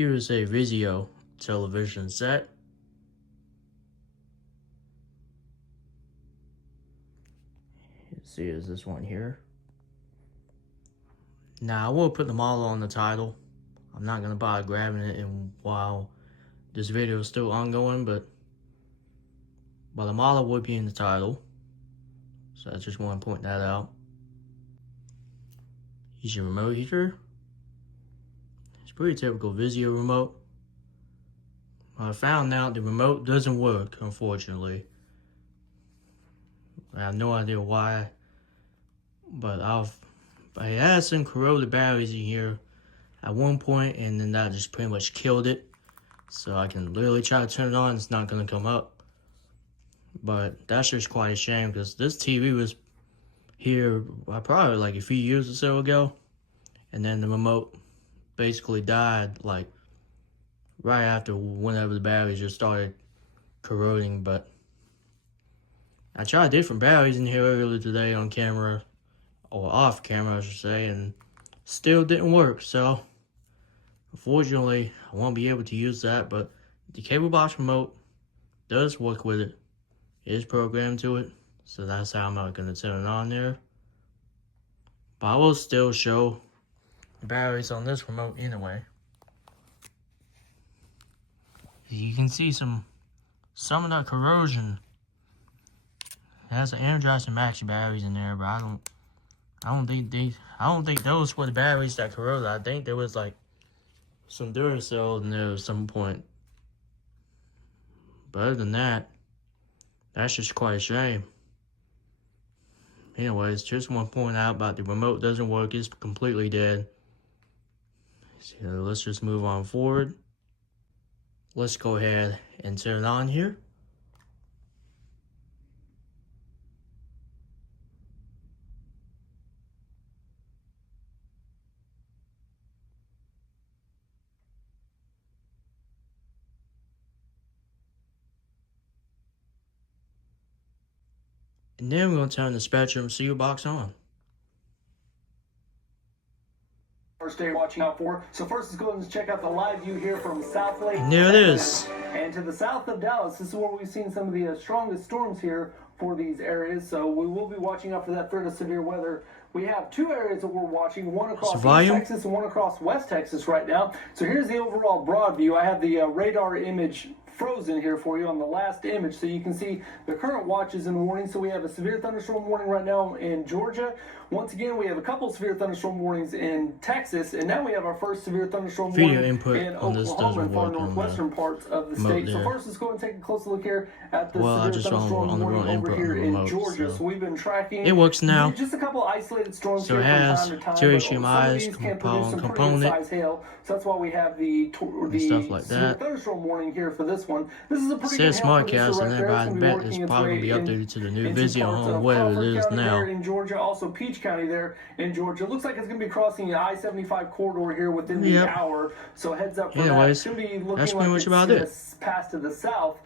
Here is a VIZIO television set. You see, is this one here. Now, I will put the model on the title. I'm not going to bother grabbing it and while this video is still ongoing, but the model would be in the title. So I just want to point that out. Here's your remote here. It's pretty typical VIZIO remote. I found out the remote doesn't work, unfortunately. I have no idea why, but I had some corroded batteries in here at one point, and then that just pretty much killed it. So I can literally try to turn it on, it's not going to come up. But that's just quite a shame, because this TV was here probably like a few years or so ago, and then the remote basically died like right after whenever the batteries just started corroding. But I tried different batteries in here earlier today on camera, or off camera I should say, and still didn't work. So unfortunately I won't be able to use that, but the cable box remote does work with it. It is programmed to it, so that's how I'm not going to turn it on there. But I will still show the batteries on this remote anyway. You can see some of that corrosion. It has the Energizer and Maxi batteries in there, but I don't think those were the batteries that corroded. I think there was like some Duracell in there at some point. But other than that, that's just quite a shame. Anyways, just want to point out about the remote doesn't work. It's completely dead. So let's just move on forward. Let's go ahead and turn it on here. And then we're going to turn the Spectrum seal box on. First day watching out for. So first, let's go ahead and check out the live view here from South Lake. And there it is. And to the south of Dallas, this is where we've seen some of the strongest storms here for these areas. So we will be watching out for that threat of severe weather. We have two areas that we're watching, one across East Texas and one across West Texas right now. So here's the overall broad view. I have the radar image frozen here for you on the last image, so you can see the current watches and warnings. So we have a severe thunderstorm warning right now in Georgia. Once again, we have a couple severe thunderstorm warnings in Texas, and now we have our first severe thunderstorm warning in Oklahoma and far northwestern parts of the state. So first, let's go and take a closer look here at the severe thunderstorm warning over here in Georgia. So we've been tracking. It works now. Just a couple isolated storms so here it has from time to time, tertiary eyes component. Hail. So that's why we have the stuff like that. Thunderstorm warning here for this one. This is a pretty good SmartCast in there, but I bet it's probably going to be updated to the new VIZIO home, whatever it is now. In Georgia, also Peach County there in Georgia. Looks like it's going to be crossing the I-75 corridor here within the hour. So heads up for that. Should be looking that's pretty like much about it. Past to the south